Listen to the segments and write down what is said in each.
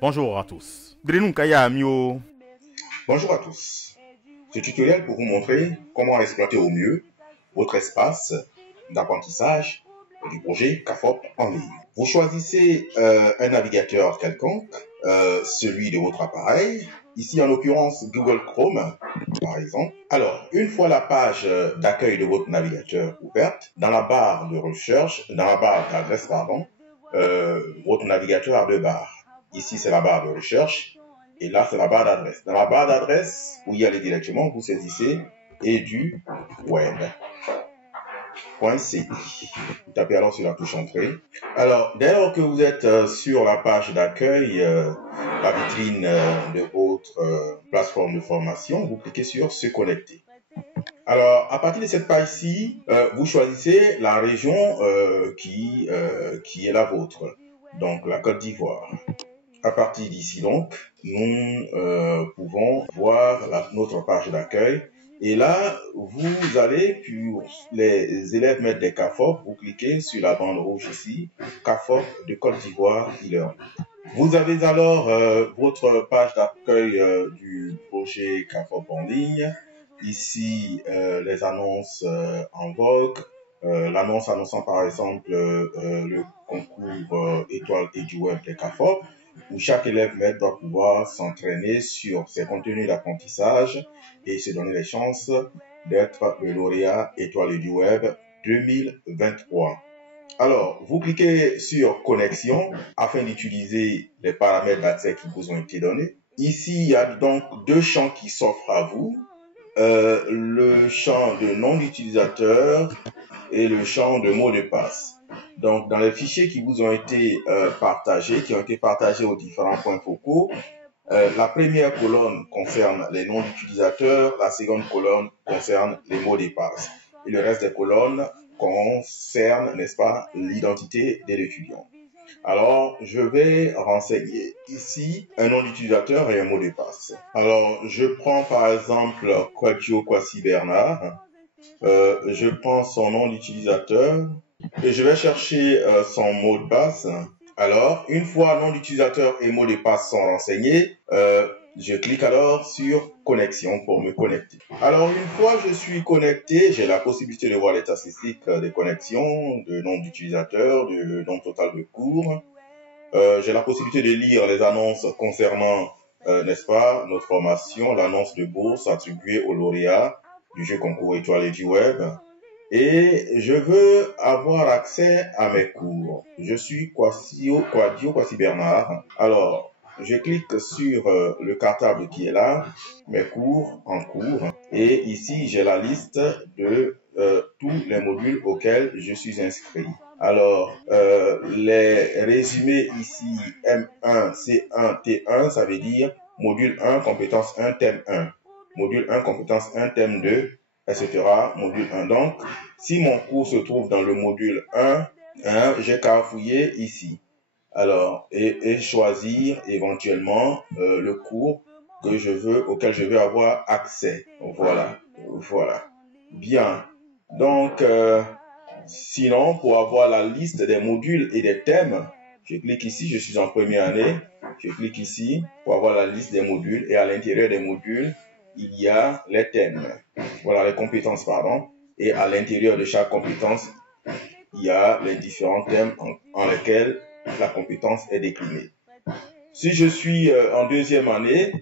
Bonjour à tous. Bonjour à tous. Ce tutoriel pour vous montrer comment exploiter au mieux votre espace d'apprentissage du projet CAFOP en ligne. Vous choisissez un navigateur quelconque, celui de votre appareil, ici en l'occurrence Google Chrome par exemple. Alors, une fois la page d'accueil de votre navigateur ouverte, dans la barre de recherche, dans la barre d'adresse, pardon, votre navigateur a deux barres. Ici, c'est la barre de recherche et là, c'est la barre d'adresse. Dans la barre d'adresse, pour y aller directement, vous saisissez eduweb.ci. Vous tapez alors sur la touche Entrée. Alors, dès lors que vous êtes sur la page d'accueil, la vitrine de votre plateforme de formation, vous cliquez sur Se connecter. Alors, à partir de cette page-ci, vous choisissez la région qui est la vôtre, donc la Côte d'Ivoire. À partir d'ici donc, nous pouvons voir notre page d'accueil. Et là, vous allez, pour les élèves maîtres des CAFOP, vous cliquez sur la bande rouge ici, CAFOP de Côte d'Ivoire e-learning. Vous avez alors votre page d'accueil du projet CAFOP en ligne. Ici, les annonces en vogue. L'annonce annonçant par exemple le concours Étoile EduWeb des CAFOP, où chaque élève maître doit pouvoir s'entraîner sur ses contenus d'apprentissage et se donner les chances d'être le lauréat Étoile EduWeb 2023. Alors, vous cliquez sur Connexion afin d'utiliser les paramètres d'accès qui vous ont été donnés. Ici, il y a donc deux champs qui s'offrent à vous. Le champ de nom d'utilisateur et le champ de mot de passe. Donc, dans les fichiers qui vous ont été partagés, aux différents points focaux, la première colonne concerne les noms d'utilisateurs, la seconde colonne concerne les mots de passe. Et le reste des colonnes concerne, n'est-ce pas, l'identité de l'étudiant. Alors, je vais renseigner ici un nom d'utilisateur et un mot de passe. Alors, je prends par exemple Quatio Kwasi Bernard. Je prends son nom d'utilisateur et je vais chercher son mot de passe. Alors, une fois nom d'utilisateur et mot de passe sont renseignés, je clique alors sur connexion pour me connecter. Alors, une fois je suis connecté, j'ai la possibilité de voir les statistiques des connexions, de nom d'utilisateur, de nombre total de cours. J'ai la possibilité de lire les annonces concernant, n'est-ce pas, notre formation, l'annonce de bourse attribuée aux lauréats du jeu concours Étoile EduWeb. Et je veux avoir accès à mes cours. Je suis Quadio Kwasi Bernard. Alors, je clique sur le cartable qui est là, mes cours en cours. Et ici, j'ai la liste de tous les modules auxquels je suis inscrit. Alors, les résumés ici, M1, C1, T1, ça veut dire module 1, compétence 1, thème 1. Module 1, compétence 1, thème 2, etc. Module 1. Donc, si mon cours se trouve dans le module 1, j'ai qu'à fouiller ici. Alors, et choisir éventuellement le cours que je veux, auquel je veux avoir accès. Voilà. Bien. Donc, sinon, pour avoir la liste des modules et des thèmes, je clique ici, je suis en première année. Je clique ici pour avoir la liste des modules et à l'intérieur des modules, il y a les thèmes. Voilà, les compétences, pardon. Et à l'intérieur de chaque compétence, il y a les différents thèmes en lesquels la compétence est déclinée. Si je suis en deuxième année,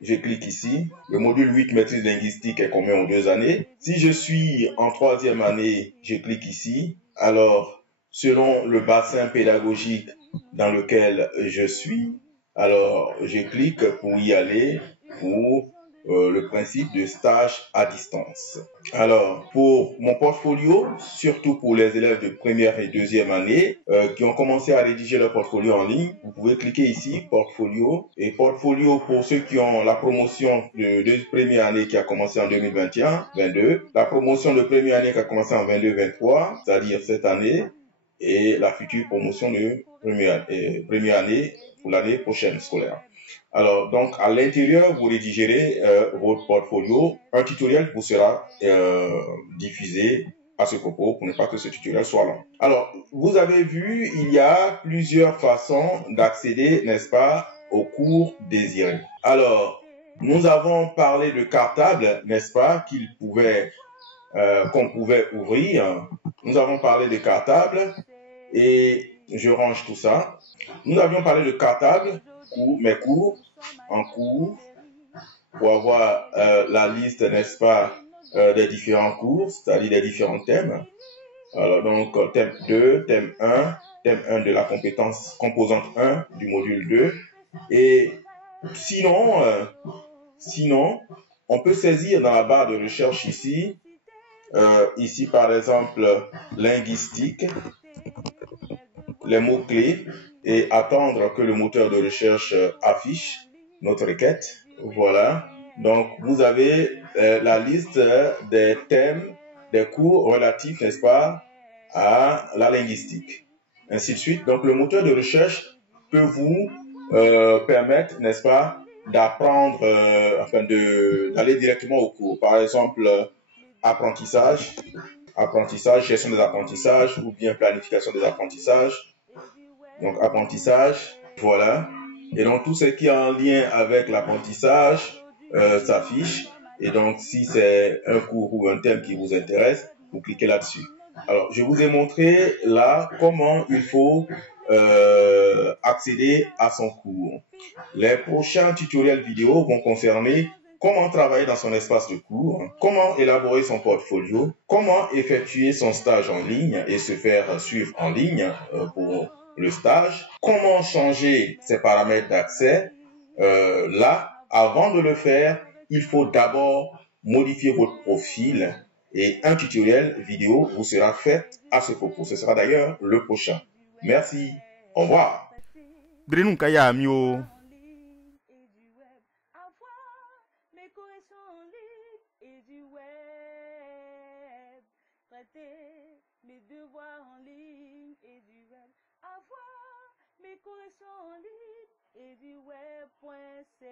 je clique ici. Le module 8, maîtrise linguistique, est commun aux 2 années. Si je suis en troisième année, je clique ici. Alors, selon le bassin pédagogique dans lequel je suis, alors je clique pour y aller pour le principe de stage à distance. Alors, pour mon portfolio, surtout pour les élèves de première et deuxième année qui ont commencé à rédiger leur portfolio en ligne, vous pouvez cliquer ici, portfolio. Et portfolio pour ceux qui ont la promotion de première année qui a commencé en 2021-22, la promotion de première année qui a commencé en 22-23, c'est-à-dire cette année, et la future promotion de première année pour l'année prochaine scolaire. Alors, donc, à l'intérieur, vous rédigerez votre portfolio. Un tutoriel vous sera diffusé à ce propos pour ne pas que ce tutoriel soit long. Alors, vous avez vu, il y a plusieurs façons d'accéder, n'est-ce pas, au cours désiré. Alors, nous avons parlé de cartable, n'est-ce pas, qu'on pouvait ouvrir. Nous avons parlé de cartable et je range tout ça. Nous avions parlé de cartable, mes cours, en cours, pour avoir la liste, n'est-ce pas, des différents cours, c'est-à-dire des différents thèmes. Alors donc, thème 2, thème 1 de la composante 1 du module 2. Et sinon, on peut saisir dans la barre de recherche ici, par exemple, linguistique, les mots-clés et attendre que le moteur de recherche affiche notre requête. Voilà. Donc, vous avez la liste des thèmes, des cours relatifs, n'est-ce pas, à la linguistique. Ainsi de suite. Donc, le moteur de recherche peut vous permettre, n'est-ce pas, d'apprendre, d'aller directement au cours. Par exemple, apprentissage, gestion des apprentissages ou bien planification des apprentissages. Donc, apprentissage, voilà. Et donc, tout ce qui est en lien avec l'apprentissage s'affiche. Et donc, si c'est un cours ou un thème qui vous intéresse, vous cliquez là-dessus. Alors, je vous ai montré là comment il faut accéder à son cours. Les prochains tutoriels vidéo vont concerner comment travailler dans son espace de cours, comment élaborer son portfolio, comment effectuer son stage en ligne et se faire suivre en ligne pour le stage, comment changer ses paramètres d'accès. Là, avant de le faire, il faut d'abord modifier votre profil et un tutoriel vidéo vous sera fait à ce propos. Ce sera d'ailleurs le prochain. Merci. Au revoir. Drenu kaya mi o. Mes devoirs en ligne et du web, avoir mes corrections en ligne et du web.c.